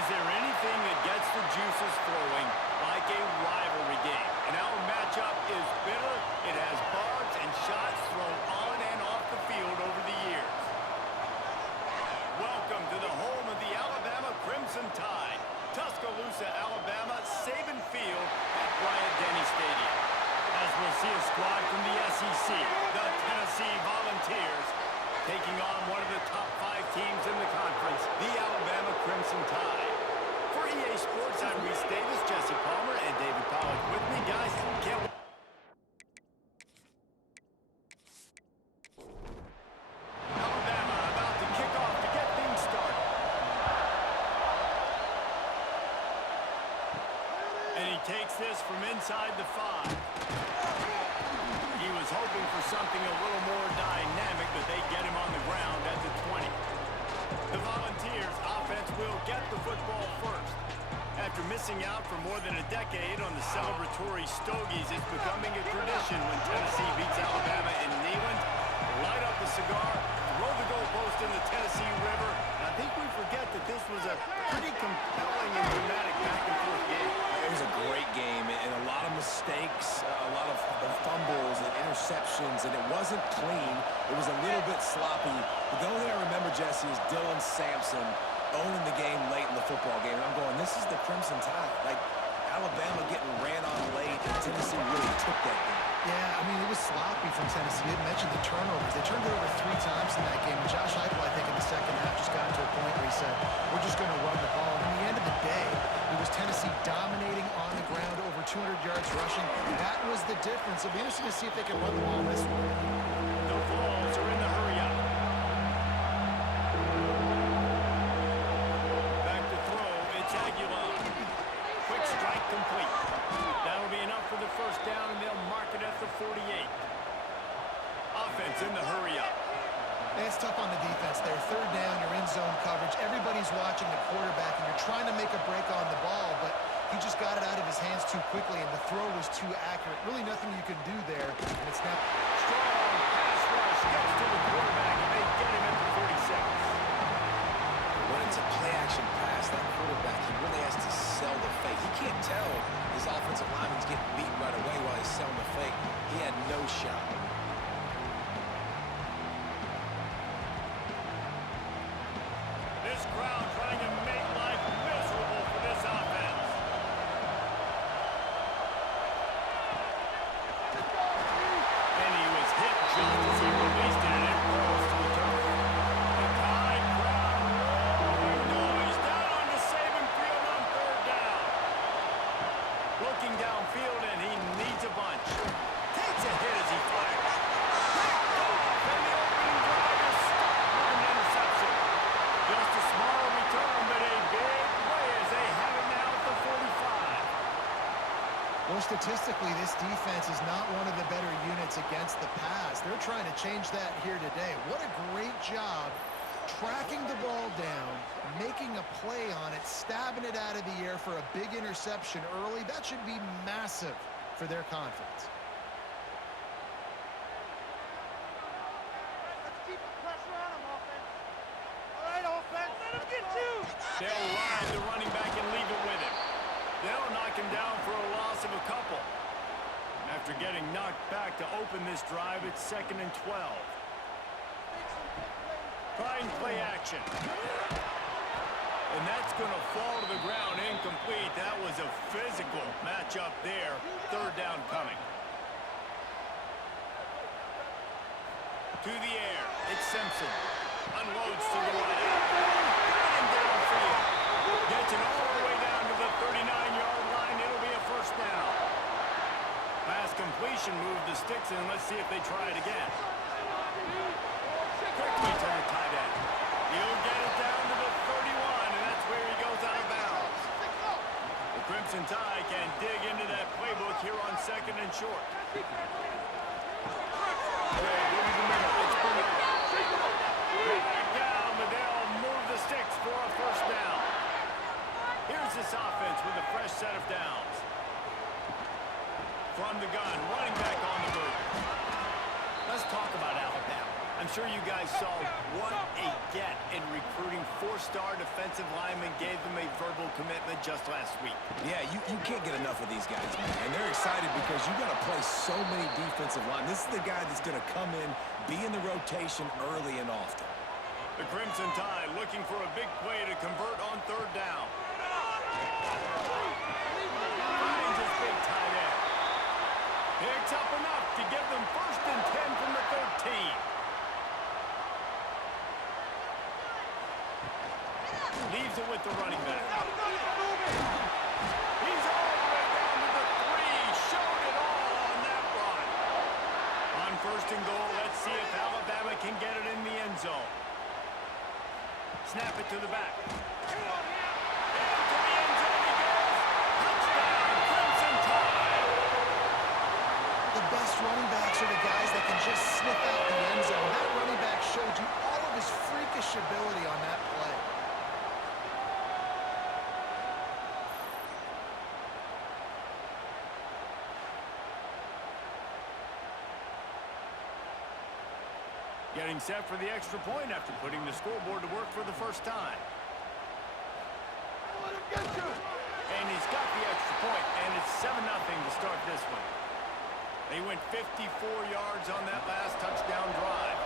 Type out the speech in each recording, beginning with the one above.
Is there anything that gets the juices flowing like a rivalry game? And our matchup is bitter. It has bugs and shots thrown on and off the field over the years. Welcome to the home of the Alabama Crimson Tide. Tuscaloosa, Alabama, Saban Field at Bryant-Denny Stadium. As we'll see a squad from the SEC, the Tennessee Volunteers, taking on one of the top 5 teams in the conference, the Alabama Crimson Tide. For EA Sports, I'm Reese Davis, Jesse Palmer, and David Pollack with me. Guys, can't wait. Alabama about to kick off to get things started. And he takes this from inside the 5. He was hoping for something a little more dynamic, but they get him on the ground at the 20. The Volunteers offense will get the football first. After missing out for more than a decade on the celebratory Stogies, it's becoming a tradition when Tennessee beats Alabama in Neyland. Light up the cigar, throw the goalpost in the Tennessee River. I think we forget that this was a pretty compelling and dramatic back-and-forth game. It was a great game, and a lot of mistakes, a lot of fumbles and interceptions, and it wasn't clean. It was a little bit sloppy. But the only thing I remember, Jesse, is Dylan Sampson owning the game late in the football game. And I'm going, this is the Crimson Tide. Like, Alabama getting ran on late, and Tennessee really took that game. Yeah, I mean, it was sloppy from Tennessee. You mentioned the turnovers. They turned it over 3 times in that game. And Josh Heupel, I think, in the second half just got to a point where he said, we're just going to run the ball. And in the end of the day, it was Tennessee dominating on the ground, over 200 yards rushing. That was the difference. It'll be interesting to see if they can run the ball in this one. The Vols are in the hurry-up. Back to throw. It's Aguilar. Quick strike complete. That'll be enough for the first down, and they'll mark it at the 48. Offense in the hurry-up. It's tough on the defense there. Third down, you're in zone coverage. Everybody's watching the quarterback, and you're trying to make a break on the ball, but he just got it out of his hands too quickly, and the throw was too accurate. Really nothing you can do there, and it's now... Strong pass rush gets to the quarterback, and they get him at the 46. When it's a play-action pass, that quarterback, he really has to sell the fake. He can't tell his offensive lineman's getting beat right away while he's selling the fake. He had no shot. This crowd trying to make life miserable for this offense. And he was hit just as he released it, and it rolls to the turf. The Tide crowd roaring noise down on the Saban Field on 3rd down. Looking downfield, and he needs a bunch. Takes a hit as he fires. Picked off, and the opening drive is stopped with an interception. Just a small return, but a big play as they have it now at the 45. Well, statistically, this defense is not one of the better units against the pass. They're trying to change that here today. What a great job tracking the ball down, making a play on it, stabbing it out of the air for a big interception early. That should be massive for their confidence. Let's keep the pressure on him, offense. All right, offense. Let him get you. They'll ride the running back and leave it with him. They'll knock him down for a loss of a couple. After getting knocked back to open this drive, it's 2nd and 12. Trying play action. And that's going to fall to the ground incomplete. That was a physical matchup there. 3rd down coming. To the air. It's Simpson. Unloads to the right. Running downfield. Gets it all the way down to the 39-yard line. It'll be a 1st down. Pass completion, move the sticks, and let's see if they try it again. Quickly to the tight end. He'll get it down to the 31, and that's where he goes out of bounds. The Crimson Tide can dig into that playbook here on 2nd and short. Back down, but they'll move the sticks for a 1st down. Here's this offense with a fresh set of downs. From the gun, running back on the move. Let's talk about Alabama. I'm sure you guys saw what a get in recruiting. 4-star defensive linemen gave them a verbal commitment just last week. Yeah, you can't get enough of these guys, man. And they're excited because you got to play so many defensive line. This is the guy that's going to come in, be in the rotation early and often. The Crimson Tide looking for a big play to convert on 3rd down. Finds his big tight end. Picks up enough to give them 1st and 10 from the 13. Leaves it with the running back. He's all the way down to the 3. Showed it all on that run. On 1st and goal, let's see if Alabama can get it in the end zone. Snap it to the back. Into the end zone he goes. Touchdown, Crimson Tide. The best running backs are the guys that can just sniff out the end zone. That running back showed you all of his freakish ability on that play. Getting set for the extra point after putting the scoreboard to work for the first time. And he's got the extra point, and it's 7-0 to start this one. They went 54 yards on that last touchdown drive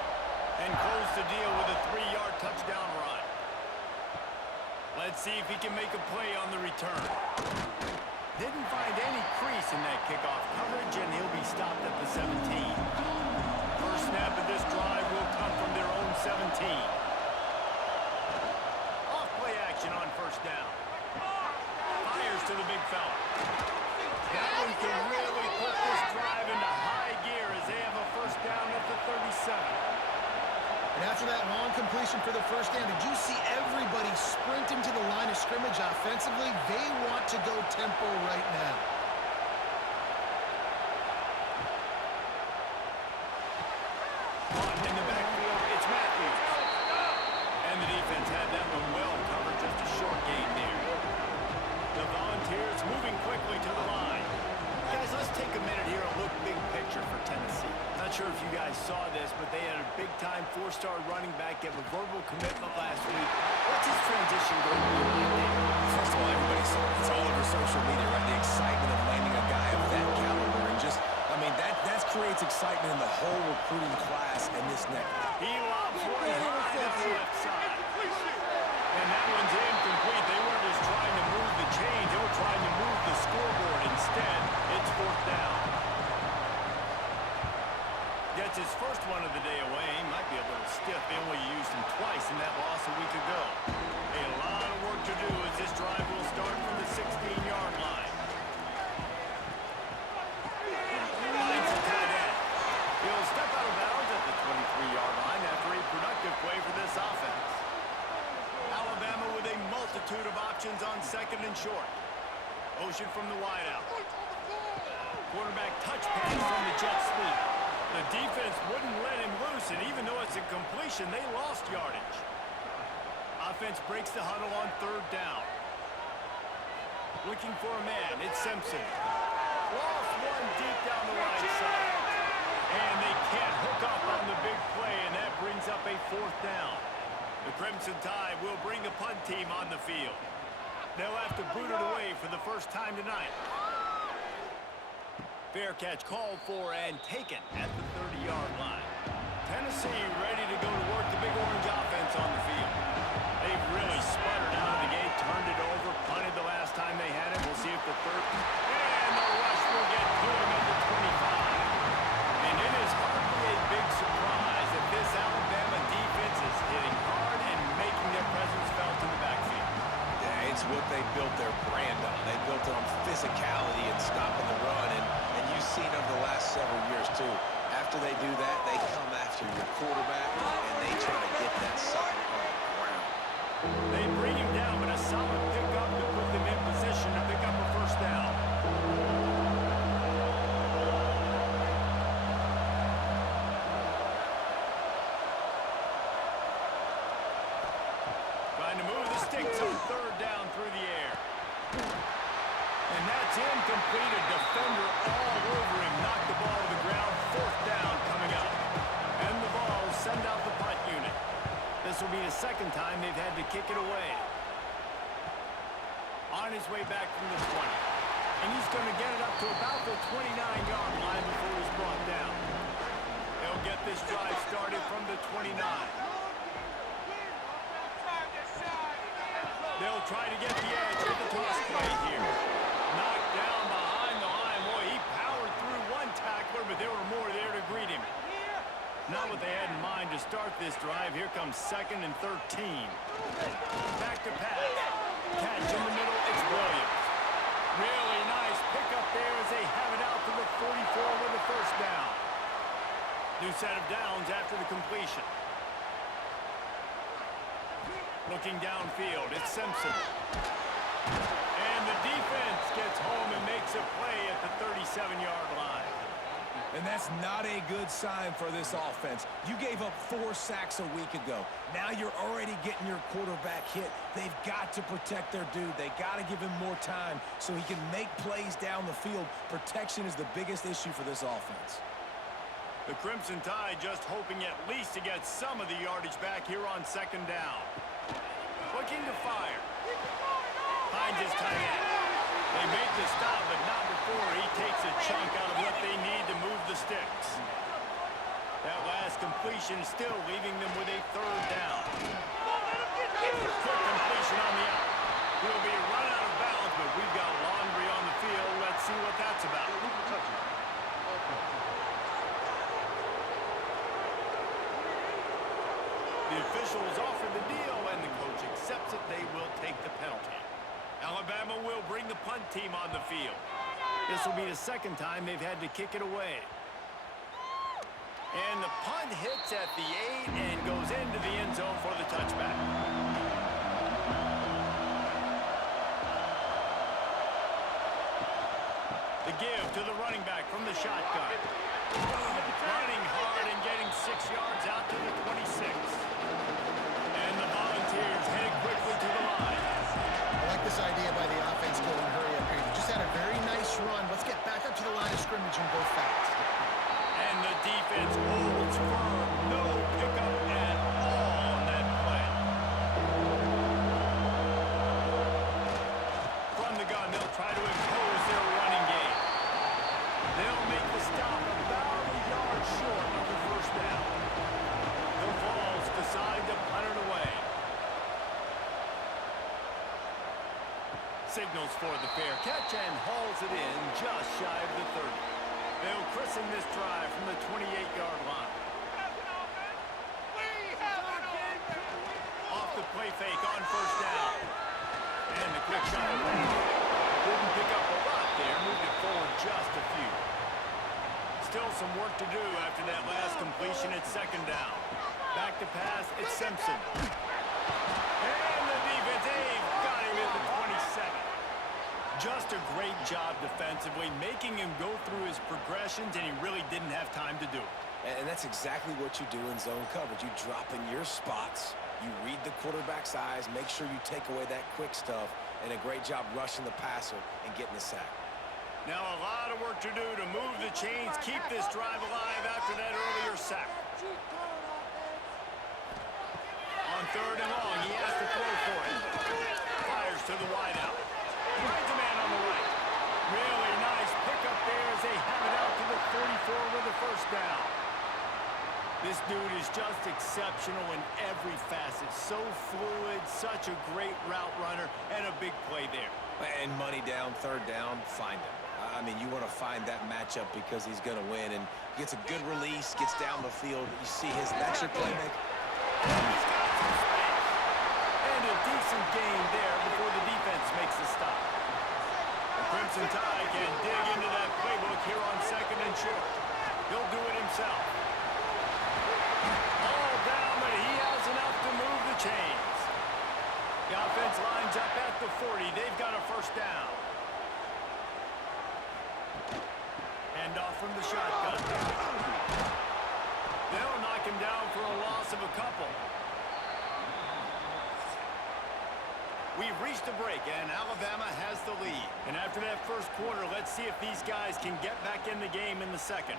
and closed the deal with a 3-yard touchdown run. Let's see if he can make a play on the return. Didn't find any crease in that kickoff coverage, and he'll be stopped at the 17. First snap of this drive will come from their own 17. Off play action on 1st down. Fires to the big fella. That one can really put this drive into high gear as they have a 1st down at the 37. And after that long completion for the 1st down, did you see everybody sprinting to the line of scrimmage offensively? They want to go tempo right now. In the backfield, it's Matthews. And the defense had that one well covered, just a short gain there. The Volunteers moving quickly to the line. Guys, let's take a minute here and look big picture for Tennessee. Not sure if you guys saw this, but they had a big-time 4-star running back give a verbal commitment last week. What's his transition going to be like there? First of all, everybody saw it's all over social media, right? The excitement of landing a guy of that caliber and just, I mean, that creates excitement in the whole recruiting class and this neck. He lobs one high down the left side. And that one's incomplete. They weren't just trying to move the chains. They were trying to move the scoreboard. Instead, it's 4th down. Gets his first one of the day away. He might be a little stiff. They only used him twice in that loss a week ago. A lot of work to do as this drive will start from the 16-yard line. Finds the tight end. He'll step out of bounds at the 23-yard line after a productive play for this offense. Alabama with a multitude of options on 2nd and short. Motion from the wideout. Quarterback touch pass from the jet sweep. The defense wouldn't let him loose, and even though it's a completion, they lost yardage. Offense breaks the huddle on 3rd down. Looking for a man, it's Simpson. Lost one deep down the right side. And they can't hook up on the big play, and that brings up a 4th down. The Crimson Tide will bring the punt team on the field. They'll have to boot it away for the first time tonight. Fair catch called for and taken at the 30-yard line. Tennessee ready to go to work the Big Orange offense on the field. They've really sputtered out of the gate, turned it over, punted the last time they had it. We'll see if the 3rd. And the rush will get to him at the 25. And it is hardly a big surprise that this Alabama defense is hitting hard and making their presence felt in the backfield. Yeah, it's what they built their brand on. They built it on physicality and stopping the run, and you've seen over the last several years, too. After they do that, they come after your quarterback, and they try to get that sucker on the ground. They bring him down, but a solid pickup to put them in position to pick up a 1st down. Trying to move the sticks on 3rd down through the air. And that's incomplete. A second time they've had to kick it away. On his way back from the 20. And he's going to get it up to about the 29-yard line before he's brought down. They'll get this drive started from the 29. They'll try to get the edge with the toss play here. Knocked down behind the line. Boy, he powered through one tackler, but there were more there to greet him. Not what they had in mind to start this drive. Here comes 2nd and 13. Back to pass. Catch in the middle. It's Williams. Really nice pickup there as they have it out to the 44 with the first down. New set of downs after the completion. Looking downfield, it's Simpson. And the defense gets home and makes a play at the 37-yard line. And that's not a good sign for this offense. You gave up 4 sacks a week ago. Now you're already getting your quarterback hit. They've got to protect their dude. They got to give him more time so he can make plays down the field. Protection is the biggest issue for this offense. The Crimson Tide just hoping at least to get some of the yardage back here on 2nd down. Looking to fire. Finds his tight end. They make the stop, but not before he takes a chunk out of what they need to move the sticks. That last completion still leaving them with a 3rd down. Quick completion on the out. He'll be run out of bounds, but we've got laundry on the field. Let's see what that's about. The officials offer the deal, and the coach accepts it. They will take the penalty. Alabama will bring the punt team on the field. This will be the 2nd time they've had to kick it away. And the punt hits at the 8 and goes into the end zone for the touchback. The give to the running back from the shotgun. Running hard and getting 6 yards out to the 26. And the Volunteers headed quickly to the line. I like this idea by the offense going hurry up here. You just had a very nice run. Let's get back up to the line of scrimmage and go fast. And the defense holds firm. No pickup at all on that play. From the gun, they'll try to impose their running game. They'll make the stop about a yard short of the first down. The Vols decide to punt it away. Signals for the fair catch and hauls it in just shy of the 30. They'll christen this drive from the 28-yard line. Off the play fake on first down. And the quick shot. Didn't pick up a lot there, moved it forward just a few. Still some work to do after that last completion at 2nd down. Back to pass, it's Simpson. And the defense, they've got him at the 27. Just a great job defensively, making him go through his progressions, and he really didn't have time to do it. And that's exactly what you do in zone coverage. You drop in your spots, you read the quarterback's eyes, make sure you take away that quick stuff, and a great job rushing the passer and getting the sack. Now a lot of work to do to move the chains, keep this drive alive after that earlier sack. On 3rd and long, he has to throw for it. Fires to the wideout. Finds a man on the right. Really nice pickup there as they have it out to the 34 with the first down. This dude is just exceptional in every facet. So fluid, such a great route runner, and a big play there. And money down, 3rd down, find him. I mean, you want to find that matchup because he's going to win, and gets a good release, gets down the field. You see that's your playmaker. He's got some space. And a decent gain there before the defense makes the stop. The Crimson Tide can dig into that playbook here on 2nd and short. He'll do it himself. All down, but he has enough to move the chains. The offense lines up at the 40. They've got a first down. Hand off from the shotgun. They'll knock him down for a loss of a couple. We've reached a break, and Alabama has the lead. And after that first quarter, let's see if these guys can get back in the game in the second.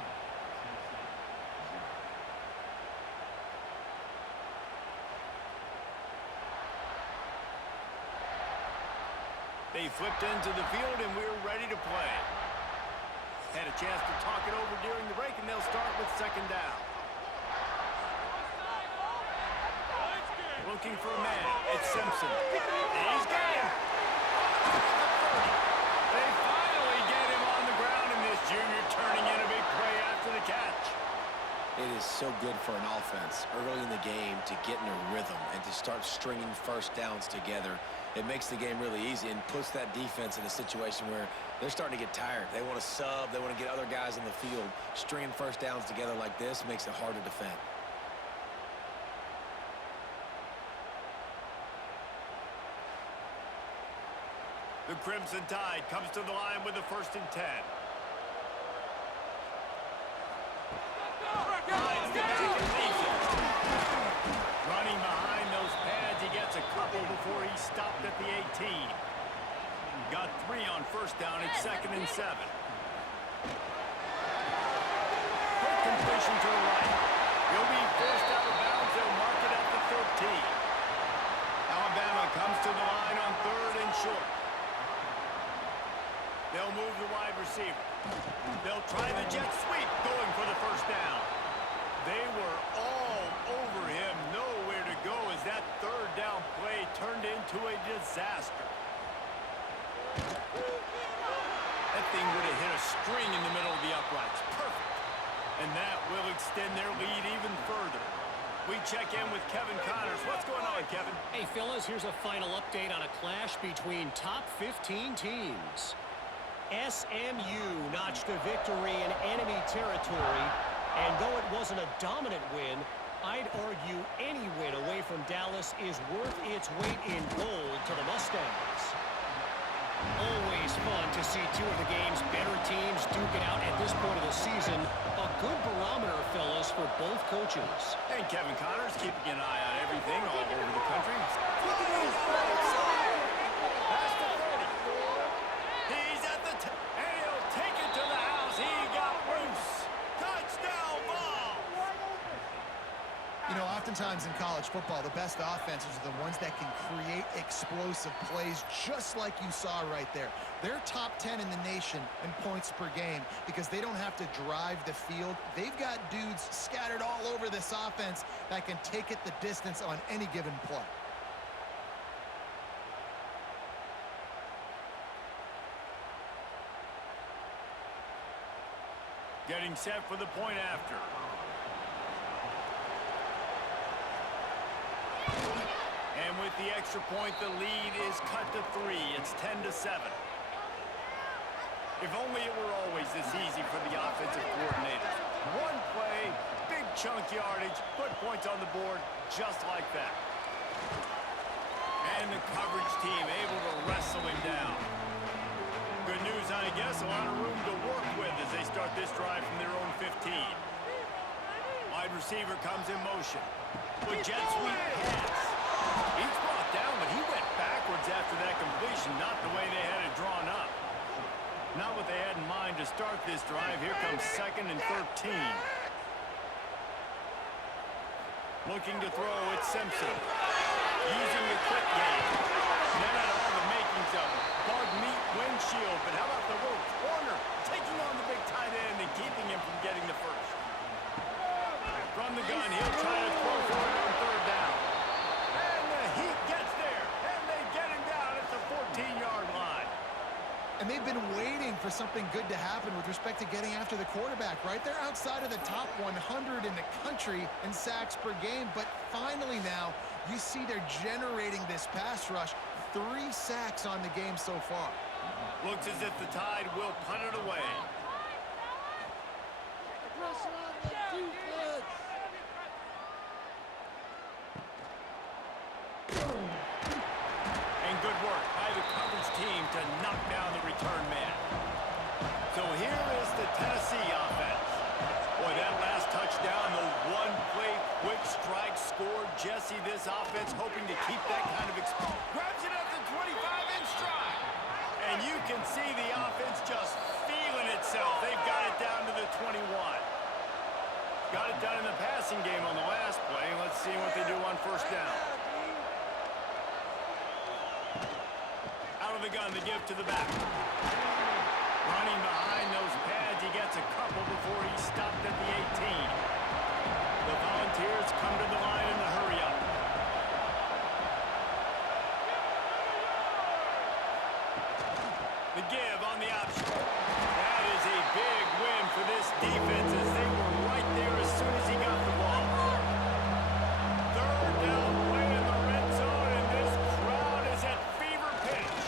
They flipped into the field, and we're ready to play. Had a chance to talk it over during the break, and they'll start with second down. Looking for a man. It's Simpson. He's got him. They finally get him on the ground, and this junior turning in a big play after the catch. It is so good for an offense early in the game to get in a rhythm and to start stringing first downs together. It makes the game really easy and puts that defense in a situation where they're starting to get tired. They want to sub. They want to get other guys in the field. Stringing first downs together like this makes it hard to defend. The Crimson Tide comes to the line with a 1st and 10. Finds the back and leaves it. Running behind those pads, he gets a couple before he's stopped at the 18. Got 3 on 1st down. It's 2nd and 7. Quick completion to the right. He'll be forced out of bounds. They'll mark it at the 13. Alabama comes to the line on 3rd and short. They'll move the wide receiver. They'll try the jet sweep, going for the 1st down. They were all over him, nowhere to go as that 3rd down play turned into a disaster. That thing would have hit a string in the middle of the uprights. Perfect. And that will extend their lead even further. We check in with Kevin Connors. What's going on, Kevin? Hey, fellas, here's a final update on a clash between top 15 teams. SMU notched a victory in enemy territory, and though it wasn't a dominant win, I'd argue any win away from Dallas is worth its weight in gold to the Mustangs. Always fun to see two of the game's better teams duke it out at this point of the season. A good barometer, fellas, for both coaches. And Kevin Connors keeping an eye on everything all over the country. Past the 30. He's at the and he'll take it to the house. He got loose. Touchdown ball. You know, oftentimes in college football, the best offenses are the ones that can create explosive plays just like you saw right there. They're top 10 in the nation in points per game because they don't have to drive the field. They've got dudes scattered all over this offense that can take it the distance on any given play. Getting set for the point after. And with the extra point, the lead is cut to 3. It's 10-7. If only it were always this easy for the offensive coordinators. One play, big chunk yardage, put points on the board just like that. And the coverage team able to wrestle him down. Good news, I guess, a lot of room to work with as they start this drive from their own 15. Wide receiver comes in motion. With jet sweep pass. He's brought down, but he went backwards after that completion, not the way they had it drawn up. Not what they had in mind to start this drive. Here comes 2nd and 13. Looking to throw, it's Simpson. Using the quick game. That had all the makings of it. Bug meat windshield, but how about the little corner? Taking on the big tight end and keeping him from getting the first. From the gun, he'll try to throw for it on 3rd down. And the heat gets there, and they get him down at the 14-yard line. And they've been waiting for something good to happen with respect to getting after the quarterback, right? They're outside of the top 100 in the country in sacks per game, but finally now you see they're generating this pass rush. 3 sacks on the game so far. Looks as if the Tide will punt it away. And good work by the coverage team to knock down the return man. So here is the Tennessee offense. Boy, that last touchdown, the one-play quick strike scored. Jesse, this offense hoping to keep that kind of grabs it at the 25 in stride. And you can see the offense just feeling itself. They've got it down to the 21. Got it done in the passing game on the last play. Let's see what they do on 1st down. Out of Out of the gun, the give to the back. Running behind those pads, he gets a couple before he's stopped at the 18. The Volunteers come to the line in the hurry-up. The give on the option. That is a big win for this defense as they were right there as soon as he got the ball. Third down play in the red zone, and this crowd is at fever pitch.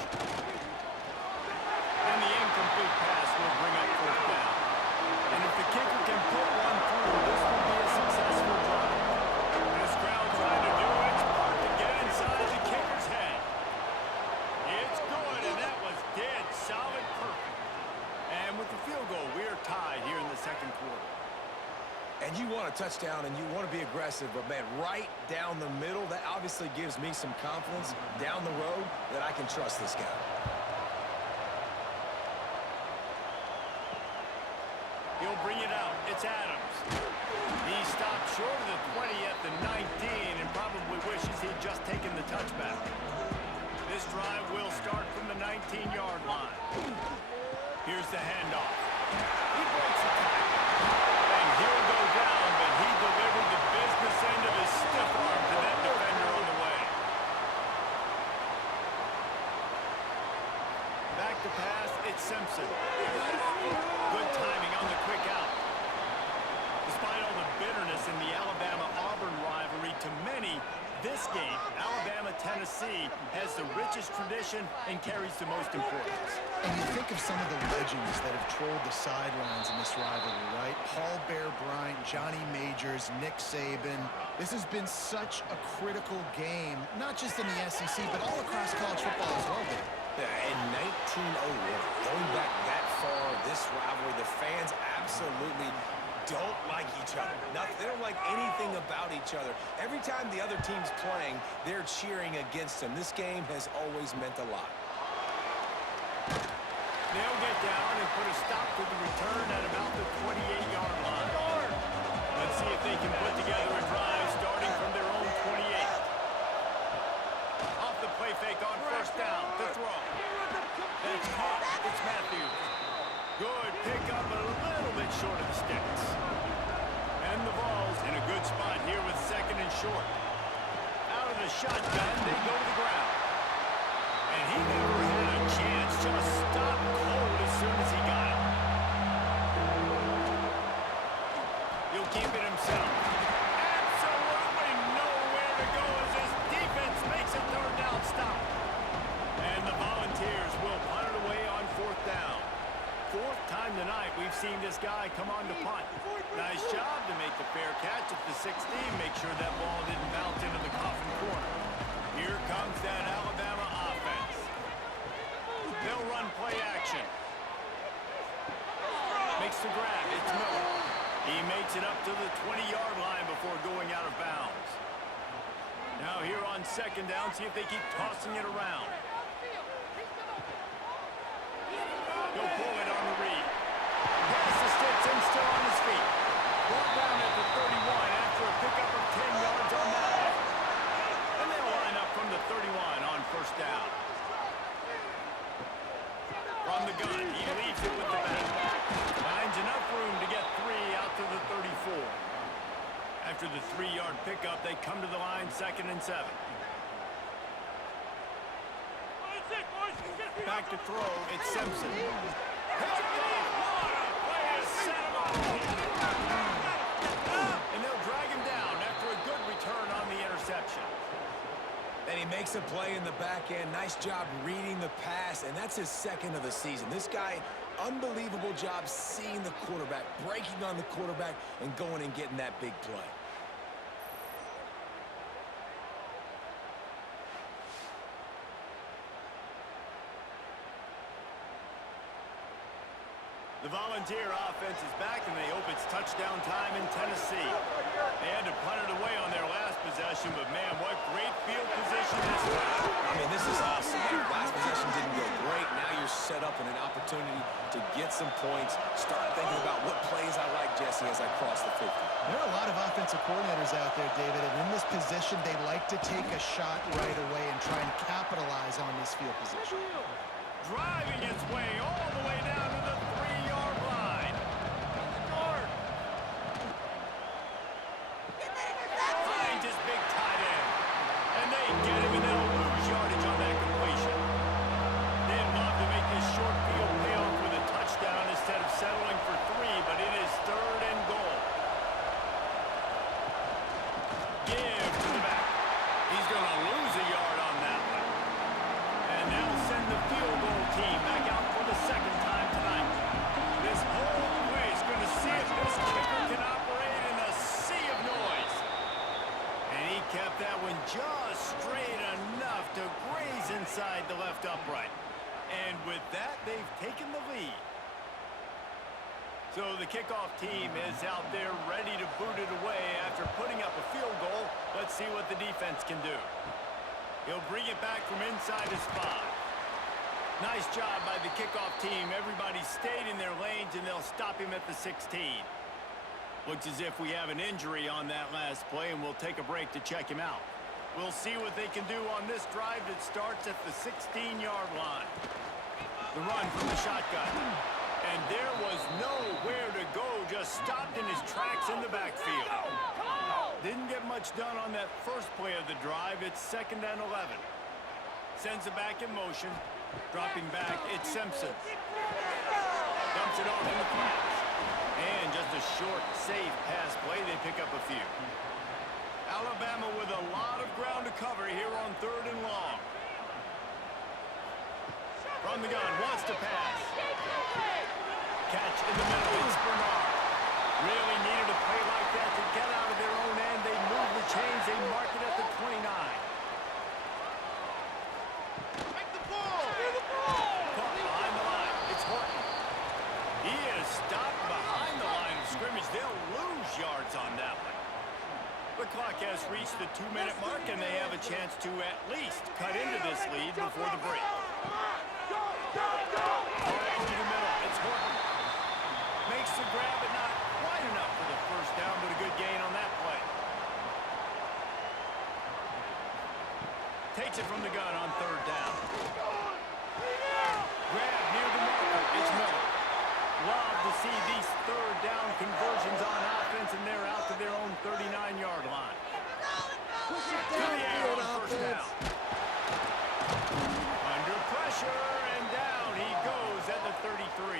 And the incomplete pass will bring up fourth down. And if the kicker can put one through, this will be a successful drive. This crowd trying to do its part to get inside the kicker's head. It's good, and that was dead solid perfect. And with the field goal, we are tied here in the second quarter. And you want a touchdown and you want to be aggressive, but man, right down the middle, that obviously gives me some confidence down the road that I can trust this guy. He'll bring it out. It's Adams. He stopped short of the 20 at the 19 and probably wishes he'd just taken the touchback. This drive will start from the 19-yard line. Here's the handoff. He breaks the tackle. And he'll go down, but he delivered the business end of his stiff arm to that defender on the way. Back to pass, it's Simpson. Good timing on the quick out. Despite all the bitterness in the Alabama-Auburn rivalry, to many, this game, Alabama-Tennessee, has the richest tradition and carries the most importance. And you think of some of the legends that have trolled the sidelines in this rivalry, right? Paul Bear Bryant, Johnny Majors, Nick Saban. This has been such a critical game, not just in the SEC, but all across college football as well, Dave. Yeah, in 1901, going back that far, this rivalry, the fans absolutely don't like each other. They don't like anything about each other. Every time the other team's playing, they're cheering against them. This game has always meant a lot. They'll get down and put a stop to the return at about the 28-yard line. Let's see if they can put together a drive starting from their own 28. Off the play fake on first down. The throw. That's caught. It's Matthews. Good pickup, a little bit short of the sticks. And the ball's in a good spot here with second and short. Out of the shotgun, they go to the ground. And he never had a chance, just stopped cold as soon as he got it. He'll keep it himself. Absolutely nowhere to go as his defense makes a third down stop. And the Volunteers will punt it away on fourth down. Fourth time tonight we've seen this guy come on to punt. Nice job to make the fair catch at the 16. Make sure that ball didn't bounce into the coffin corner. Here comes that Alabama offense. They'll run play action. Makes the grab. It's Miller. He makes it up to the 20-yard line before going out of bounds. Now here on second down, see if they keep tossing it around. He'll pull it on the read. Pass to Stetson, still on his feet. Brought down at the 31 after a pickup of 10 yards on that one. And they'll line up from the 31 on first down. From the gun, he leaves it with the back. Finds enough room to get 3 out to the 34. After the 3-yard pickup, they come to the line, 2nd and 7. Back to throw, it's Simpson. And they'll drag him down after a good return on the interception. And he makes a play in the back end. Nice job reading the pass, and that's his second of the season. This guy, unbelievable job seeing the quarterback, breaking on the quarterback, and going and getting that big play. The Volunteer offense is back, and they hope it's touchdown time in Tennessee. They had to punt it away on their last possession, but man, what great field position this time. I mean, this is awesome. Your last possession didn't go great. Now you're set up in an opportunity to get some points. Start thinking about what plays I like, Jesse. Jesse, as I cross the 50. There are a lot of offensive coordinators out there, David, and in this position, they like to take a shot right away and try and capitalize on this field position. Driving its way all the way down to the 3-yard line. Finds his big tight end. And they get him, and they'll lose yardage on that completion. They'd love to make this short field pay off with a touchdown instead of settling for 3, but it is 3rd and goal. Give to the back. He's going to lose a yard on that one. And they'll send the field goal team back out for the 2nd time tonight. This whole place going to see if this kicker can operate in a sea of noise. And he kept that one just straight enough to graze inside the left upright. And with that, they've taken the lead. So the kickoff team is out there ready to boot it away after putting up a field goal. Let's see what the defense can do. He'll bring it back from inside his 5. Nice job by the kickoff team. Everybody stayed in their lanes, and they'll stop him at the 16. Looks as if we have an injury on that last play, and we'll take a break to check him out. We'll see what they can do on this drive that starts at the 16-yard line. The run from the shotgun. And there was nowhere to go, just stopped in his tracks in the backfield. Didn't get much done on that first play of the drive. It's 2nd and 11. Sends it back in motion. Dropping back, it's Simpson. Dumps it off in the flats. And just a short, safe pass play. They pick up a few. Alabama with a lot of ground to cover here on 3rd and long. From the gun, wants to pass. Catch in the middle, it's Bernard. Really needed a play like that to get out of their own end. They move the chains, they mark it at the 29. Take the ball! Caught behind the line, it's Horton. He is stopped behind the line of scrimmage. They'll lose yards on that one. The clock has reached the 2-minute mark, and they have a chance to at least cut into this lead before the break. Into the middle, it's Horton. Makes the grab, but not quite enough for the first down, but a good gain on that play. Takes it from the gun on 3rd down. Grab near the marker, it's Miller. Love to see these 3rd down conversions on offense, and they're out to their own 39-yard line. To the air on 1st down. Under pressure, and down he goes at the 33.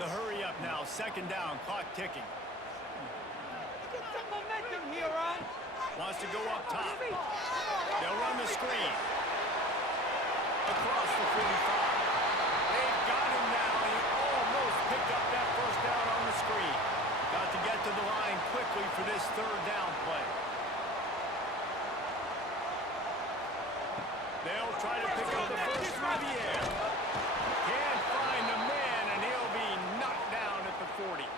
The hurry up now, 2nd down, clock ticking. Get some momentum here, Ron. Wants to go up top. They'll run the screen. Across the 45. They've got him now, and he almost picked up that 1st down on the screen. Got to get to the line quickly for this 3rd down play. They'll try to pick up the first through the air. Can't find the man, and he'll be knocked down at the 40.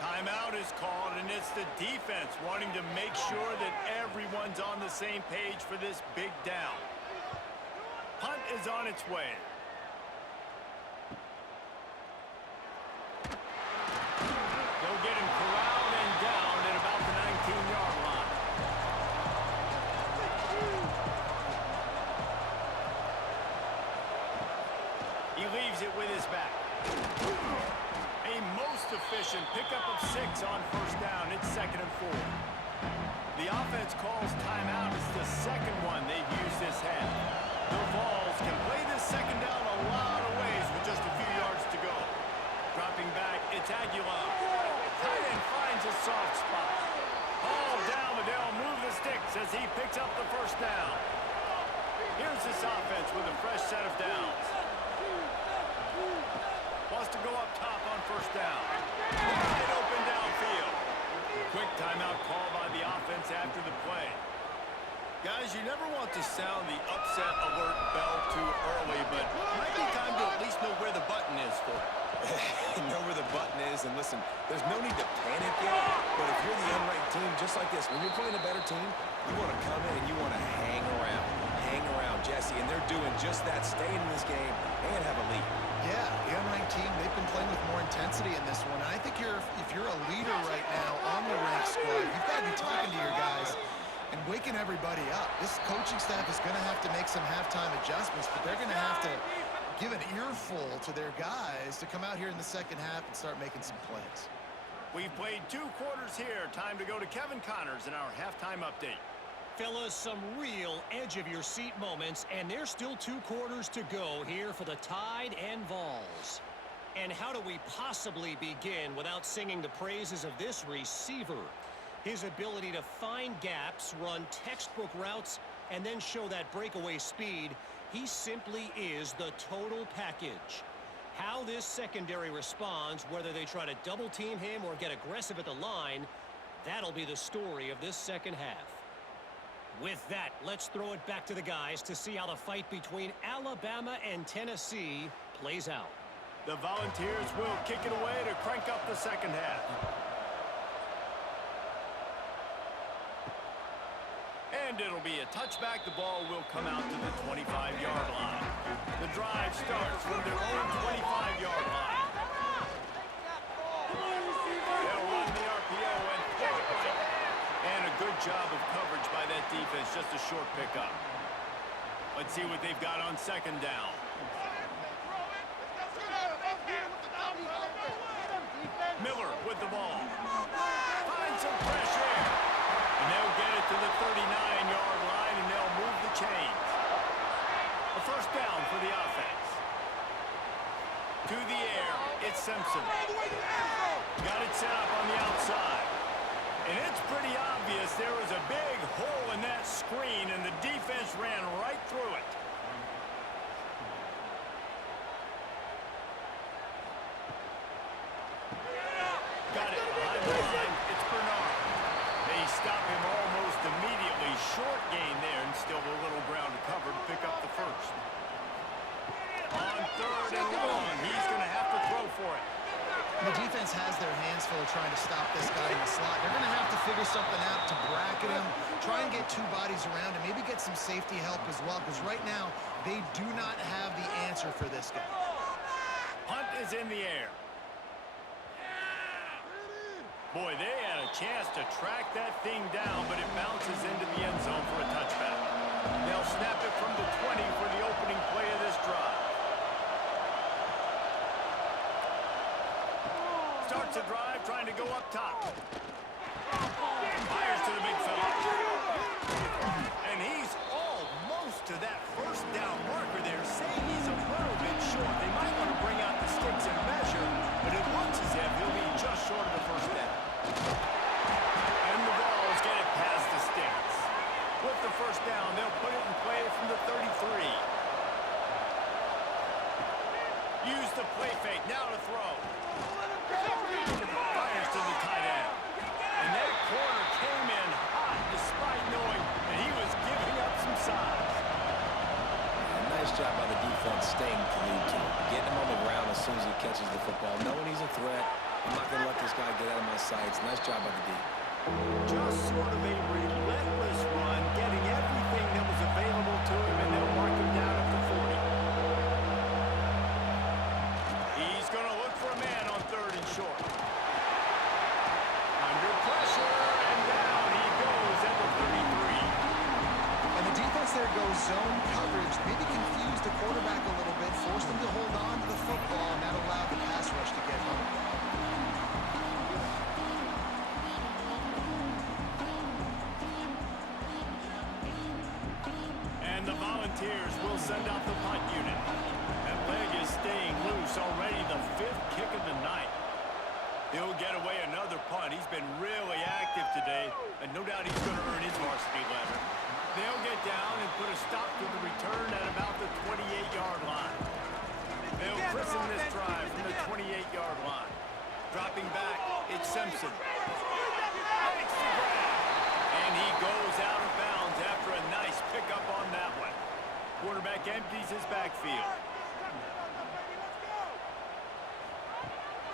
Timeout is called, and it's the defense wanting to make sure that everyone's on the same page for this big down. Punt is on its way. They'll get him corralled and down at about the 19-yard line. He leaves it with his back. A most efficient pickup of 6 on 1st down. It's 2nd and 4. The offense calls timeout. It's the 2nd one they've used this half. The Vols can play this 2nd down a lot of ways with just a few yards to go. Dropping back, it's Aguilar. Tight end finds a soft spot. Ball down, but they'll move the sticks as he picks up the 1st down. Here's this offense with a fresh set of downs. Wants to go up top on 1st down. Wide open downfield. Quick timeout call by the offense after the play. Guys, you never want to sound the upset alert bell too early, but it might be time to at least know where the button is for it. Know where the button is, and listen, there's no need to panic yet, but if you're the unranked team, just like this, when you're playing a better team, you want to come in and you want to hang around, Jesse, and they're doing just that, staying in this game and have a lead. Yeah, the unranked team, they've been playing with more intensity in this one. And I think if you're a leader right now on the rank squad, you've got to be talking to your guys and waking everybody up. This coaching staff is going to have to make some halftime adjustments, but they're going to have to give an earful to their guys to come out here in the second half and start making some plays. We've played 2 quarters here. Time to go to Kevin Connors in our halftime update. Fellas, some real edge-of-your-seat moments, and there's still 2 quarters to go here for the Tide and Vols. And how do we possibly begin without singing the praises of this receiver? His ability to find gaps, run textbook routes, and then show that breakaway speed, he simply is the total package. How this secondary responds, whether they try to double-team him or get aggressive at the line, that'll be the story of this second half. With that, let's throw it back to the guys to see how the fight between Alabama and Tennessee plays out. The Volunteers will kick it away to crank up the second half. And it'll be a touchback. The ball will come out to the 25-yard line. The drive starts from their own 25-yard line. They'll run the RPO and throw it right. And a good job of coverage by that defense. Just a short pickup. Let's see what they've got on second down. Miller with the ball. Finds some fresh air. And they'll get it to the 39-yard line, and they'll move the chains. A first down for the offense. To the air, it's Simpson. Got it set up on the outside. And it's pretty obvious there was a big hole in that screen, and the defense ran right through it. Got it behind the line. It's Bernard. They stop him almost immediately. Short gain there, and still a little ground to cover to pick up the first. On 3rd and long, he's going to have to throw for it. The defense has their hands full of trying to stop this guy in the slot. They're going to have to figure something out to bracket him, try and get 2 bodies around him, maybe get some safety help as well, because right now they do not have the answer for this guy. Punt is in the air. Boy, they had a chance to track that thing down, but it bounces into the end zone for a touchback. They'll snap it from the 20 for the opening play of this drive. Starts the drive, trying to go up top. Fires to the big fella. And he's almost to that first down marker there, saying he's a little bit short. They might want to bring out the sticks and measure, but it looks as if he'll be just short of the first down. And the Vols get it past the sticks. With the first down, they'll put it in play from the 33. Use the play fake, now to throw. Fires to the tight end. And that corner came in hot despite knowing that he was giving up some size. Nice job by the defense staying glued to him. Getting him on the ground as soon as he catches the football. Knowing he's a threat. I'm not going to let this guy get out of my sights. Nice job by the D. Just sort of a relentless run, getting everything that was available to him, and they'll mark him down at the 40. He's going to look for a man on 3rd and short. Under pressure, and down he goes at the 33. And the defense there goes zone coverage, maybe confused the quarterback a little bit, forced him to hold on to the football, and that allowed the pass rush to get home. And the Volunteers will send out the punt unit. That leg is staying loose, already the 5th kick of the night. He'll get away another punt. He's been really active today, and no doubt he's going to earn his varsity letter. They'll get down and put a stop to the return at about the 28-yard line. They'll christen this drive from the 28-yard line. Dropping back, it's Simpson. Makes the grab. And he goes out of bounds after a nice pickup on that one. Quarterback empties his backfield.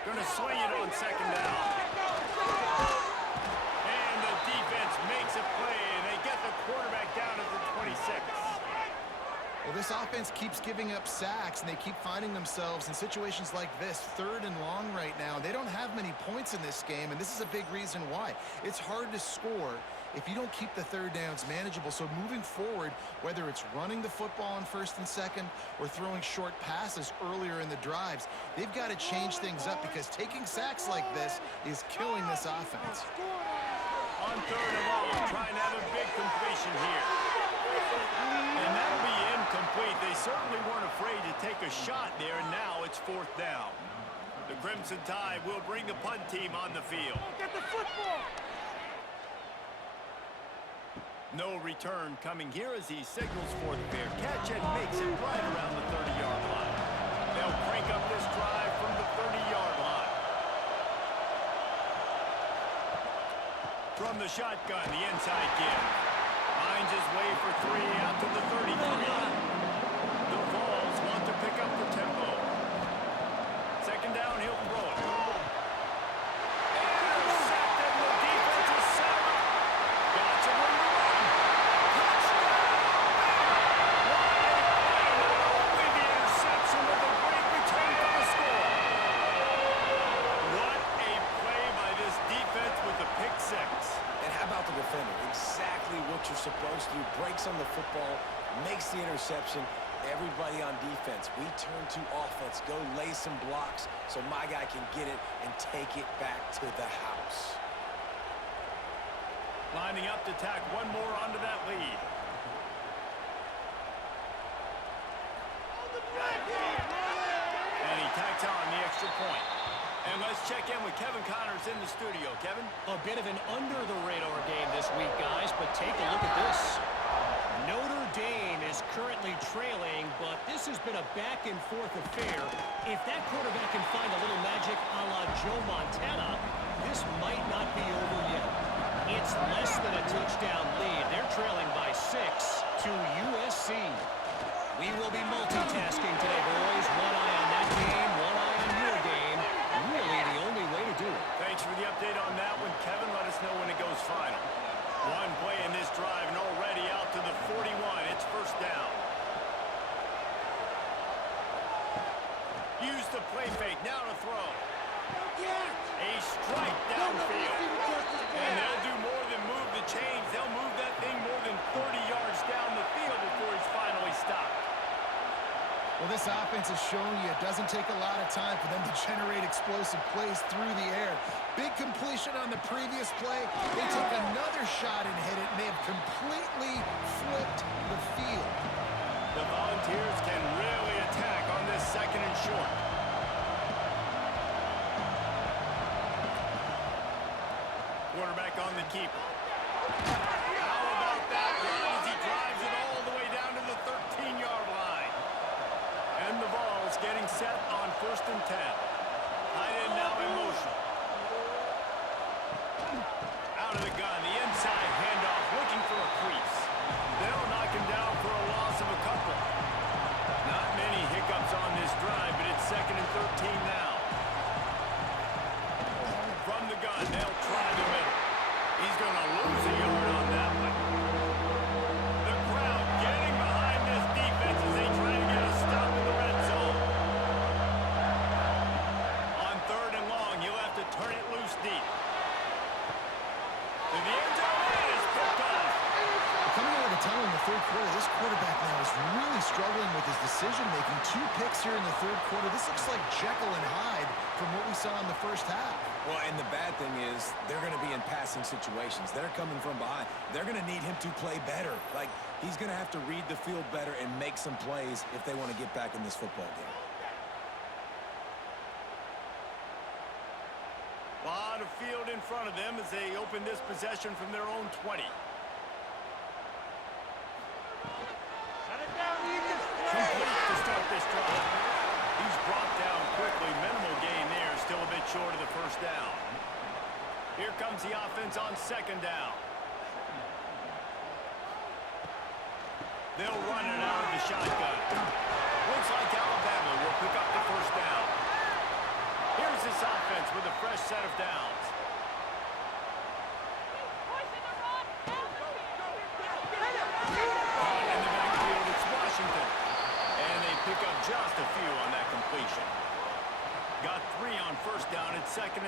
Going to swing it on second down. And the defense makes a play, and they get the quarterback down at the 26. Well, this offense defense keeps giving up sacks and they keep finding themselves in situations like this, 3rd and long right now. They don't have many points in this game, and this is a big reason why. It's hard to score if you don't keep the 3rd downs manageable. So moving forward, whether it's running the football on 1st and 2nd or throwing short passes earlier in the drives, they've got to change things up because taking sacks like this is killing this offense. On 3rd and long, trying to have a big completion here. And that'll be incomplete. They certainly weren't afraid to take a shot there, and now it's 4th down. The Crimson Tide will bring the punt team on the field. Get the football! No return coming here as he signals for the fair catch and makes it right around the 30-yard line. They'll crank up this drive from the 30-yard line. From the shotgun, the inside give. Finds his way for 3 out to the 33. The Vols want to pick up the tempo. 2nd down, he'll throw it. Intercepted, the defense is set up. Got to win the run. Touchdown! With the interception with a great return for the score. What a play by this defense with the pick 6. And how about the defender? Exactly what you're supposed to do. Breaks on the football, makes the interception. Everybody on defense, we turn to offense. Go lay some blocks so my guy can get it and take it back to the house. Lining up to tack one more onto that lead. And he tacks on the extra point. And let's check in with Kevin Connors in the studio. Kevin? A bit of an under-the-radar game this week, guys, but take a look at this. Notre Dame is currently trailing, but this has been a back-and-forth affair. If that quarterback can find a little magic a la Joe Montana, this might not be over yet. It's less than a touchdown lead. They're trailing by 6 to USC. We will be multitasking today, boys. One eye on that game, one eye on your game. Really the only way to do it. Thanks for the update on that one, Kevin. Let us know when it goes final. One play in this drive and already out to the 41. It's 1st down. Use the play fake. Now to throw. A strike downfield. And they'll do more than move the chains. They'll move that thing more than 30 yards down the field before he's finally stopped. Well, this offense is showing you it doesn't take a lot of time for them to generate explosive plays through the air. Big completion on the previous play. They took another shot and hit it, and they have completely flipped the field. The Volunteers can really attack on this 2nd and short. Quarterback on the keeper. How about that run as he drives it all the way down to the 13-yard line? And the Vols getting set on 1st and 10. Tight end now in motion. Out of the gun, the inside handoff, looking for a crease. They'll knock him down for a loss of a couple. Not many hiccups on this drive, but it's 2nd and 13 now. From the gun, they'll try the middle. He's going to lose a yard on that one. The crowd getting behind this defense as they try to get a stop in the red zone. On 3rd and long, he'll have to turn it loose deep. To the end zone, and it's picked off. Coming out of the tunnel in the 3rd quarter, this quarterback now is really struggling with his decision-making. 2 picks here in the 3rd quarter. This looks like Jekyll and Hyde from what we saw in the 1st half. Well, and the bad thing is they're going to be in passing situations. They're coming from behind. They're going to need him to play better. Like, he's going to have to read the field better and make some plays if they want to get back in this football game. A lot of field in front of them as they open this possession from their own 20. Shut it down, Eagles. Complete to start this drive. He's brought down quickly. Minimal gain there. Still a bit short of the 1st down. Here comes the offense on 2nd down. They'll run it out of the shotgun. Looks like Alabama will pick up the 1st down. Here's this offense with a fresh set of downs. In the backfield, it's Washington.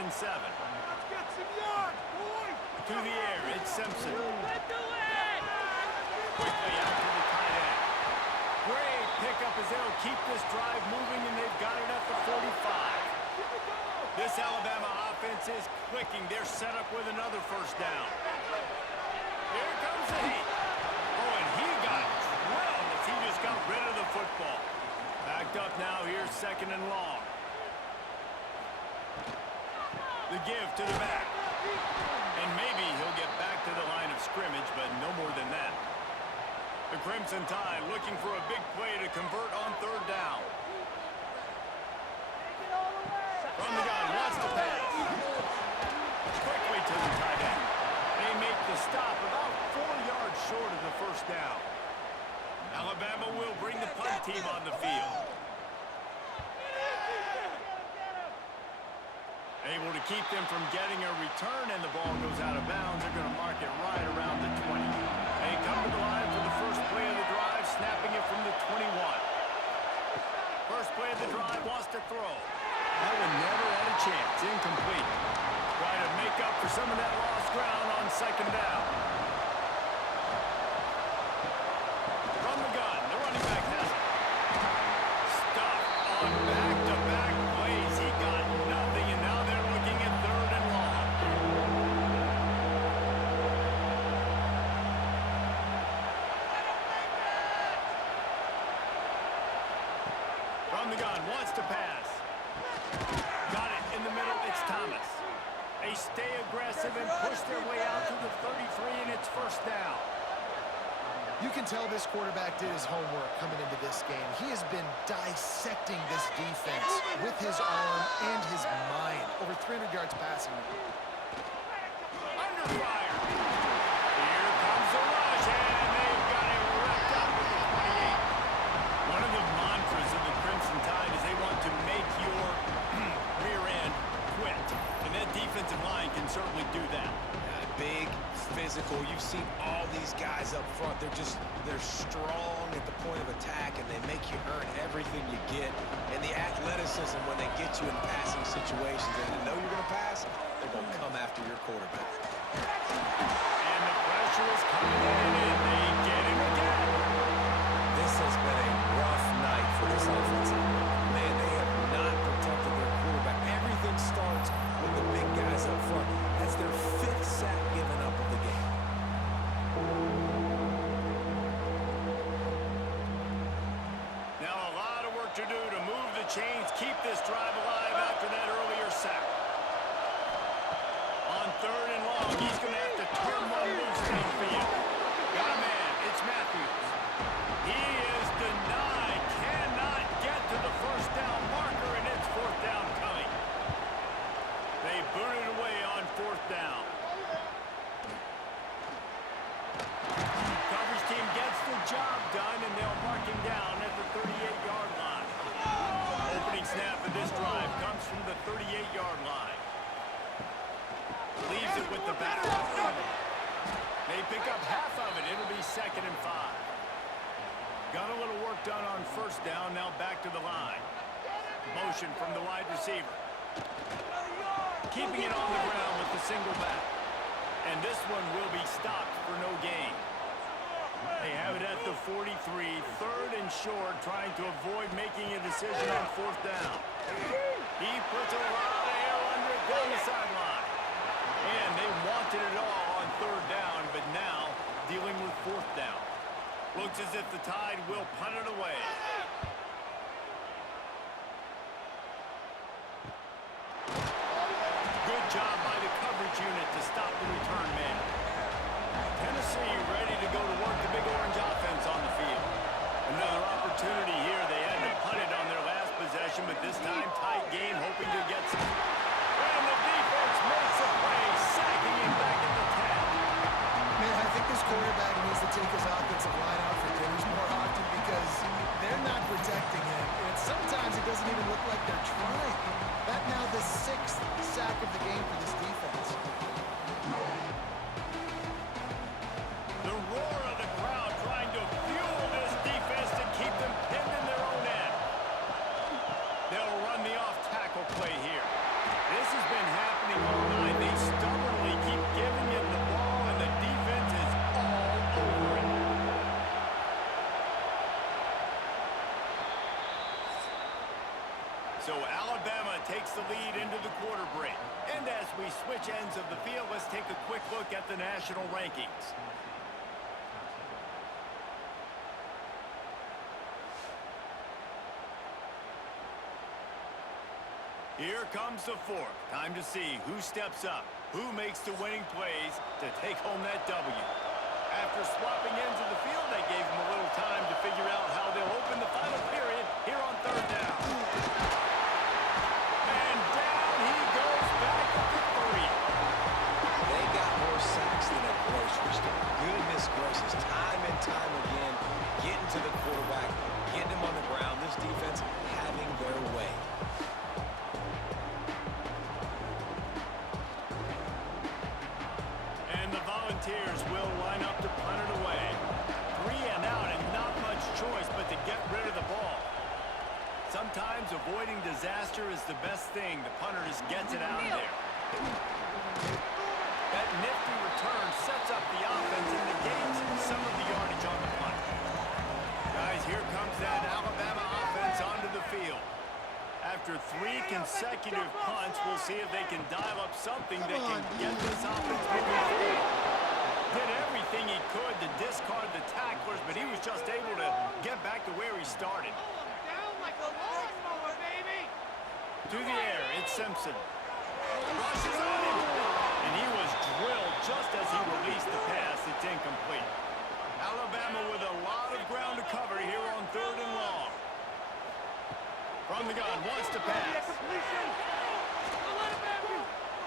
and 7. Let's get some yards, boys. To the air, it's Simpson. Let's do it. Quickly out to the tight end. Great pickup as they'll keep this drive moving, and they've got it at the 45. This Alabama offense is clicking. They're set up with another first down. Here comes the heat. Oh, and he got drilled as he just got rid of the football. Backed up now. Here's 2nd and long. The give to the back. And maybe he'll get back to the line of scrimmage, but no more than that. The Crimson Tide looking for a big play to convert on 3rd down. From the gun, wants to pass. Quickly to the tight end. They make the stop about 4 yards short of the first down. Alabama will bring the punt team on the field. Able to keep them from getting a return, and the ball goes out of bounds. They're going to mark it right around the 20. They come to the line for the first play of the drive, snapping it from the 21. First play of the drive, wants to throw. That one never had a chance. Incomplete. Try to make up for some of that lost ground on 2nd down. From the gun, the running back has it. Stuff on back-to-back plays. He got nothing, and now they're looking at 3rd and long. From the gun, wants to pass. Got it in the middle, it's Thomas. They stay aggressive and push their way out to the 33, and it's first down. You can tell this quarterback did his homework coming into this game. He has been dissecting this defense with his arm and his mind. Over 300 yards passing. Under fire. Here comes the rush, and they've got it wrapped up with the 28. One of the mantras of the Crimson Tide is they want to make your rear end quit. And that defensive line can certainly do that. Big, physical. You've seen all these guys up front. They're strong at the point of attack, and they make you earn everything you get. And the athleticism when they get you in passing situations, and they know you're going to pass, they're going to come after your quarterback. And the pressure is coming in, and they get him again. This has been a rough night for this offensive line. Man, they have not protected their quarterback. Everything starts with the big guys up front. That's their 5th sack given up of the game. Now a lot of work to do to move the chains, keep this drive alive after that earlier sack. On 3rd and long, he's going to have to turn one loose downfield. Got a man, it's Matthews. He is denied, cannot get to the first down marker, and it's 4th down coming. They boot it away on 4th down. Coverage team gets the job done, and they'll mark him down at the 38-yard line. Opening snap of this drive comes from the 38-yard line. Leaves it with the back. They pick up half of it. It'll be 2nd and 5. Got a little work done on 1st down. Now back to the line. Motion from the wide receiver. Keeping it on the ground with the single back. And this one will be stopped for no gain. They have it at the 43, 3rd and short, trying to avoid making a decision on 4th down. He puts a lot of air under it down the sideline. And they wanted it all on 3rd down, but now dealing with 4th down. Looks as if the Tide will punt it away. Good job by the coverage unit to stop the return man. Tennessee ready to go to work the Big Orange offense on the field. Another opportunity here. They had to punt it on their last possession, but this time tight game, hoping to get some. And the defense makes a play, sacking him back at the 10. Man, I think this quarterback needs to take his offensive line out for dinners more often because they're not protecting him. And sometimes it doesn't even look like they're trying. That now the 6th sack of the game for this defense. The roar of the crowd trying to fuel this defense to keep them pinned in their own end. They'll run the off-tackle play here. takes the lead into the quarter break. And as we switch ends of the field, let's take a quick look at the national rankings. Here comes the fourth. Time to see who steps up, who makes the winning plays to take home that W. After swapping ends of the field, they gave him a little time to figure out how they'll open the final period here on third down. And down he goes back at the 3. They got more sacks than a grocery store. Goodness gracious, time and time again, getting to the quarterback, getting him on the ground. This defense having their way. And the Volunteers will line up to punt it away. 3 and out and not much choice but to get rid of the ball. Sometimes avoiding disaster is the best thing. The punter just gets it out of there. That nifty return sets up the offense and negates some of the yardage on the punt. Guys, here comes that Alabama offense onto the field. After 3 consecutive punts, we'll see if they can dial up something that can get this offense moving forward. Did everything he could to discard the tacklers, but he was just able to get back to where he started. Down like a lawnmower, baby. To the air, it's Simpson. Rushes on him, and he was drilled just as he released the pass. It's incomplete. Alabama with a lot of ground to cover here on third and long. From the gun, wants to pass.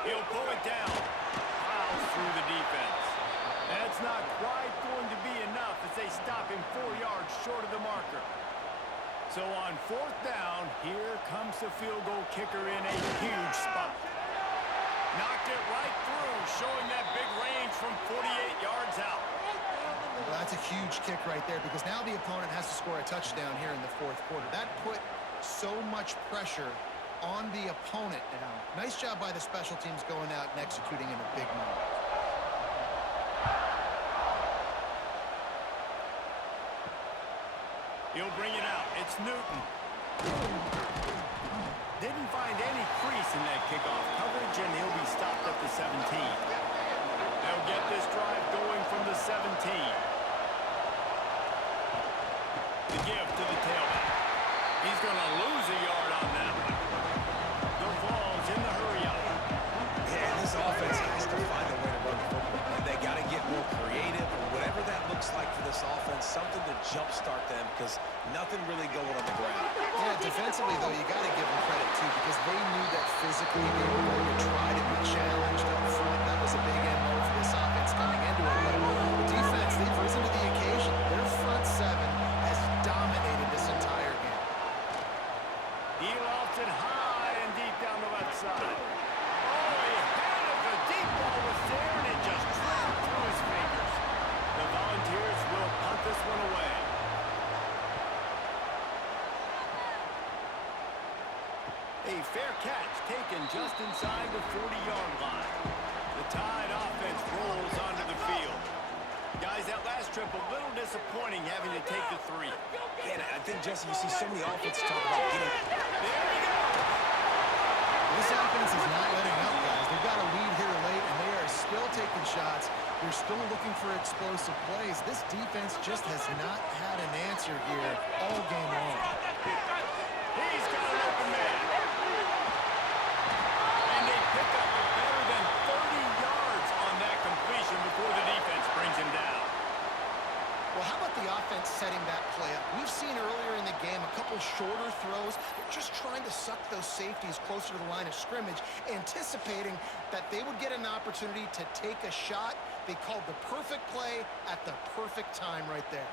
He'll pull it down. Plows through the defense. That's not quite going to be enough as they stop him 4 yards short of the marker. So on fourth down, here comes the field goal kicker in a huge spot. Knocked it right through, showing that big range from 48 yards out. Well, that's a huge kick right there because now the opponent has to score a touchdown here in the fourth quarter. That put so much pressure on the opponent now. Nice job by the special teams going out and executing in a big moment. He'll bring it out. It's Newton. Didn't find any crease in that kickoff coverage, and he'll be stopped at the 17. They'll get this drive going from the 17. The give to the tailback. He's going to lose a yard on that one. The ball's in the hurry-up. Yeah, this offense has to find a way to run the football. And they got to get more creative, or whatever that looks like for this offense, something to jumpstart them because nothing really going on the ground. Yeah, defensively, though, you got to give them credit, too, because they knew that physically they were going to try to be challenged up front. That was a big MO for this offense coming into it. But the defense, they've risen to the occasion. Their front seven has dominated this entire game. He lofts it high and deep down the left side. Oh, he had it. The deep ball was there, and it just drifted through his fingers. The Volunteers will punt this one away. A fair catch taken just inside the 40-yard line. The Tide offense rolls onto the field. Guys, that last trip a little disappointing having to take the 3. Yeah, and I think, Jesse, you see so many offenses talk about getting... There we go! This offense is not letting up, guys. They've got a lead here late, and they are still taking shots. They're still looking for explosive plays. This defense just has not had an answer here all game long. He's got an open man. And they pick up better than 30 yards on that completion before the defense brings him down. Well, how about the offense setting that play up? We've seen earlier in the game a couple shorter throws. They're just trying to suck those safeties closer to the line of scrimmage, anticipating that they would get an opportunity to take a shot. They called the perfect play at the perfect time right there.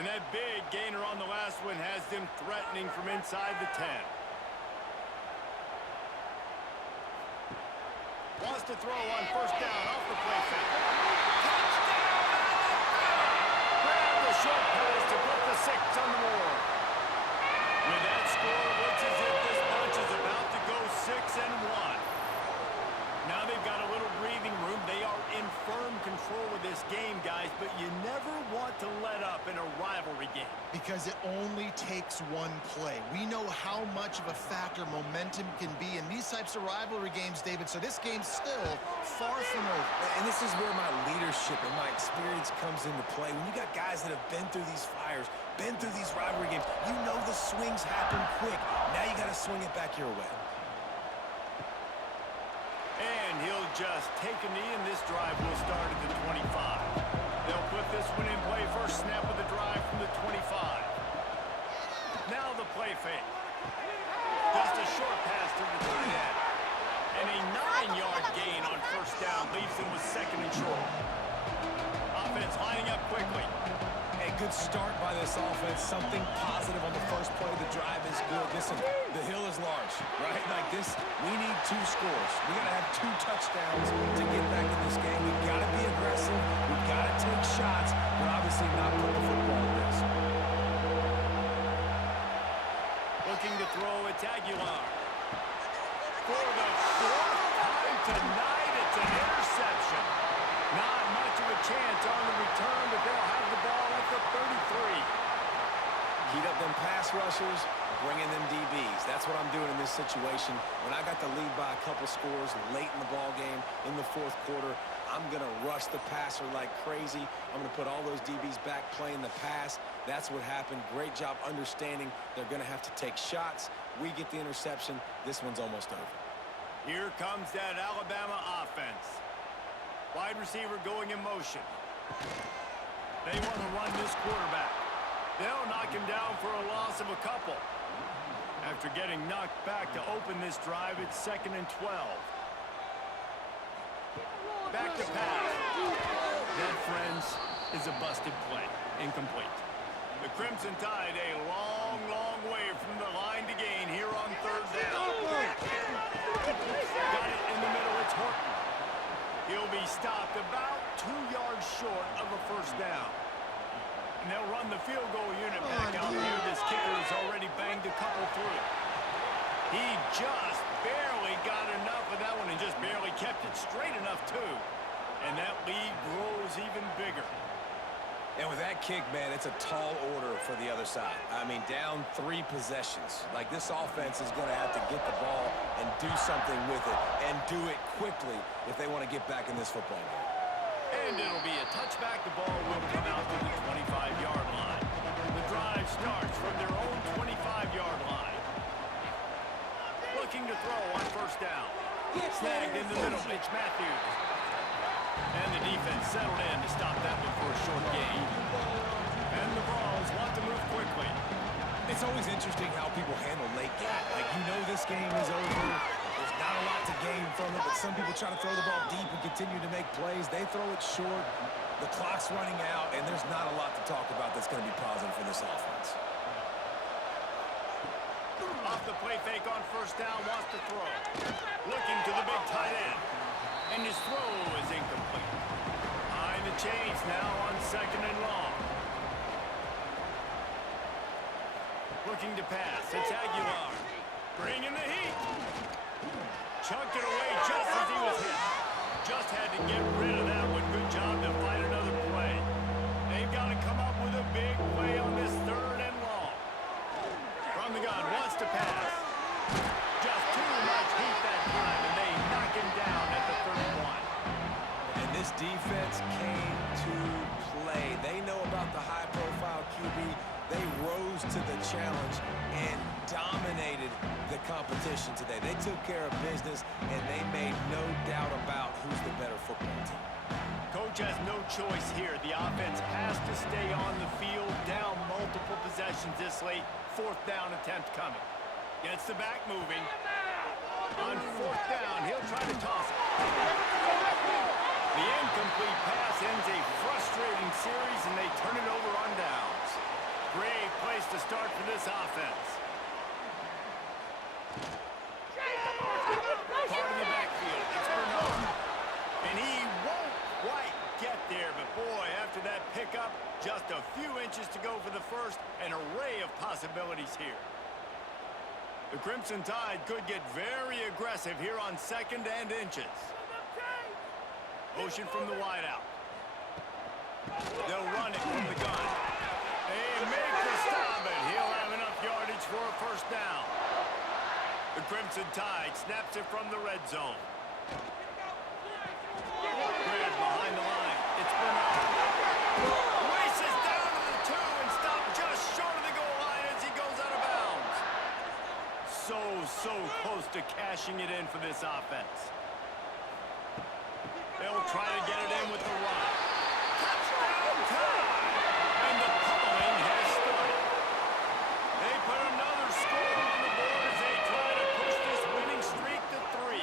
And that big gainer on the last one has them threatening from inside the 10. Wants to throw on first down off the play fake. Touchdown! Grab the short pass to put the 6 on the board. With that score, it looks as if this bunch is about to go 6-1. Now they've got a little breathing room. They are in firm control of this game, guys, but you never want to let up in a rivalry game. Because it only takes one play. We know how much of a factor momentum can be in these types of rivalry games, David, so this game's still far from over. And this is where my leadership and my experience comes into play. When you got guys that have been through these fires, been through these rivalry games, you know the swings happen quick. Now you got to swing it back your way. And he'll just take a knee, and this drive will start at the 25. They'll put this one in play. First snap of the drive from the 25. Now the play fake. Just a short pass to the tight end. And a 9-yard gain on first down leaves them with second and short. Offense lining up quickly. A good start by this offense. Something positive on the first play. The drive is good. Listen, the hill is large, right? Like this, we need 2 scores. We got to have 2 touchdowns to get back in this game. We've got to be aggressive. We've got to take shots, but obviously not put the football at risk. Looking to throw, it's Aguilar. For the 4th time tonight, it's an interception. Not much of a chance on the return, but they'll have the ball at the 33. Heat up them pass rushers, bring in them DBs. That's what I'm doing in this situation. When I got the lead by a couple scores late in the ball game in the 4th quarter, I'm going to rush the passer like crazy. I'm going to put all those DBs back playing the pass. That's what happened. Great job understanding they're going to have to take shots. We get the interception. This one's almost over. Here comes that Alabama offense. Wide receiver going in motion. They want to run this quarterback. They'll knock him down for a loss of a couple. After getting knocked back to open this drive, it's 2nd and 12. Back to pass. That, friends, is a busted play. Incomplete. The Crimson Tide a long, long way from the line to gain here on 3rd down. Got it in the middle. It's Horton. He'll be stopped about 2 yards short of a first down. And they'll run the field goal unit back out here. This kicker has already banged a couple through. He just barely got enough of that one and just barely kept it straight enough, too. And that lead grows even bigger. And with that kick, man, it's a tall order for the other side. I mean, down 3 possessions. Like, this offense is going to have to get the ball and do something with it, and do it quickly if they want to get back in this football game. And it'll be a touchback. The ball will come out to the 25-yard line. The drive starts from their own 25-yard line. Looking to throw on first down. Snagged in the middle. It's Matthews. And the defense settled in to stop that one for a short gain. And the Vols want to move quickly. It's always interesting how people handle late game. Like, you know this game is over. There's not a lot to gain from it, but some people try to throw the ball deep and continue to make plays. They throw it short. The clock's running out, and there's not a lot to talk about that's going to be positive for this offense. Off the play fake on first down, wants to throw. Looking to the big tight end. And his throw is incomplete. Behind the chains now on 2nd and long. Looking to pass. It's Aguilar. Bringing the heat. Chucked it away just as he was hit. Just had to get rid of that one. Good job to fight another play. They've got to come up with a big play on this 3rd and long. From the gun, wants to pass. Just too much heat that time, and they knock him down at the 31. And this defense came to play. They know about the high-profile QB. They rose to the challenge and dominated the competition today. They took care of business, and they made no doubt about who's the better football team. Coach has no choice here. The offense has to stay on the field, down multiple possessions this late. 4th down attempt coming. Gets the back moving. On 4th down, he'll try to toss it. The incomplete pass ends a frustrating series, and they turn it over on downs. Great place to start for this offense. Part of the backfield. It's Bernard. And he won't quite get there, but boy, after that pickup, just a few inches to go for the first. An array of possibilities here. The Crimson Tide could get very aggressive here on 2nd and inches. Motion from the wideout. They'll run it from the gun. They make the stop, and he'll have for a first down. The Crimson Tide snaps it from the red zone. Grid behind the line. It's Bernard. Races down to the 2 and stopped just short of the goal line as he goes out of bounds. So close to cashing it in for this offense. They'll try to get it in with the run. Touchdown time! And the pummeling has started. They put another score on the board as they try to push this winning streak to 3.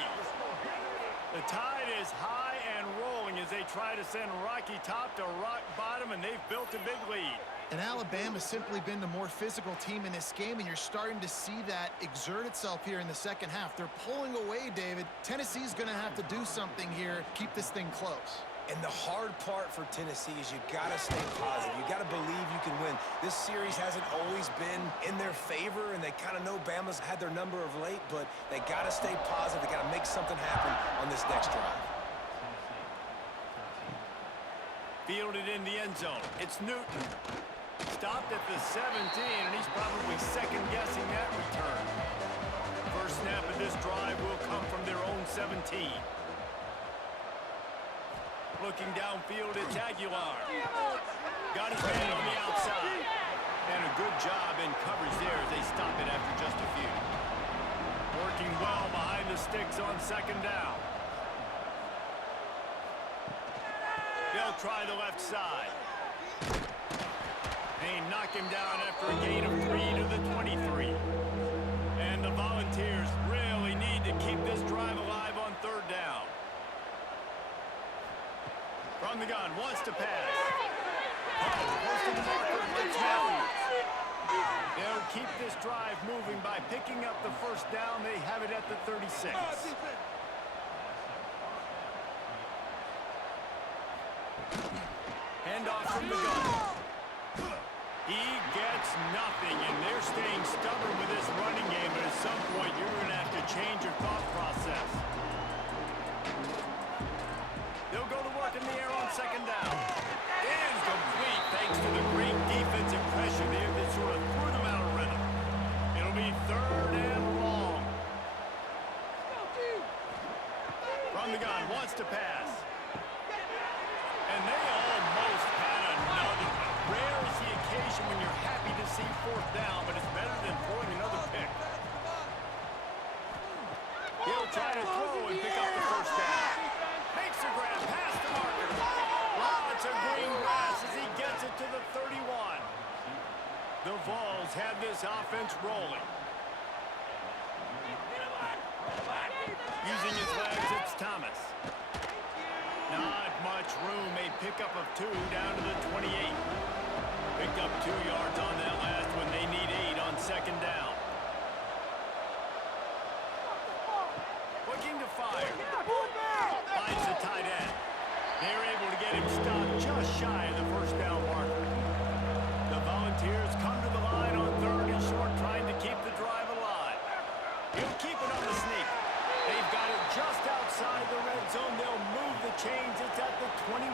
The Tide is high and rolling as they try to send Rocky Top to rock bottom, and they've built a big lead. And Alabama's simply been the more physical team in this game, and you're starting to see that exert itself here in the second half. They're pulling away, David. Tennessee's going to have to do something here, keep this thing close. And the hard part for Tennessee is you got to stay positive. You got to believe you can win. This series hasn't always been in their favor, and they kind of know Bama's had their number of late, but they got to stay positive. They got to make something happen on this next drive. Fielded in the end zone. It's Newton. Stopped at the 17, and he's probably second-guessing that return. First snap of this drive will come from their own 17. Looking downfield, it's Aguilar. Got his man on the outside. And a good job in coverage there as they stop it after just a few. Working well behind the sticks on second down. They'll try the left side. They knock him down after a gain of 3 to the 23. And the Volunteers really need to keep this drive alive on third down. From the gun, wants to pass. Close to the marker, it's Matthews. They'll keep this drive moving by picking up the first down. They have it at the 36. Handoff from the gun. He gets nothing, and they're staying stubborn with this running game, but at some point you're going to have to change your thought process. They'll go to work in the air on second down. Incomplete thanks to the great defensive pressure there that sort of threw them out of rhythm. It'll be third and long. From the gun, wants to pass. And they almost had another one. Rare is the occasion when you're happy to see fourth down, but it's better than throwing another pick. He'll try to throw and pick up the first down. Makes a grab past the marker. Lots of green grass as he gets it to the 31. The Vols have this offense rolling. Using his legs, it's Thomas. Not much room. A pickup of 2 down to the 28. Picked up 2 yards on that last one. They need 8 on second down. Looking to fire. Finds the tight end. They're able to get him stopped just shy of the first down marker. The Volunteers come to the line on third and short, trying to keep the drive alive. He'll keep it on the sneak. They've got it just outside the red zone. They'll move the chains. It's at the 21.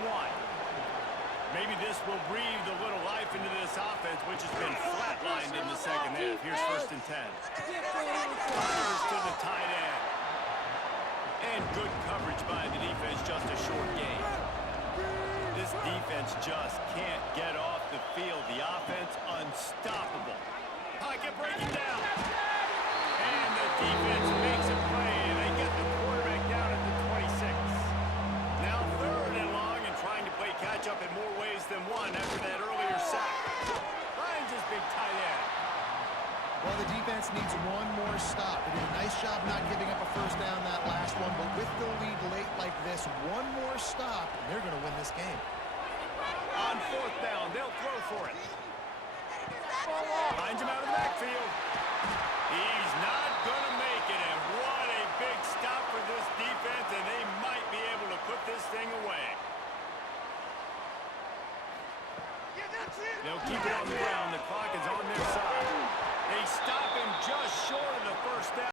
Maybe this will breathe a little life into this offense, which has been flatlined in the second half. Here's first and 10. Fires to the tight end. And good coverage by the defense, just a short gain. This defense just can't get off the field. The offense unstoppable. Pocket breaking down. And the defense makes a play, and they get the quarterback down at the 26. Now third and long, and trying to play catch-up in more ways than one after that earlier sack. Finds his big tight end. Well, the defense needs one more stop. They did a nice job not giving up a first down that last one, but with the lead late like this, one more stop, and they're going to win this game. On fourth down, they'll throw for it. Finds him out of the backfield. He's not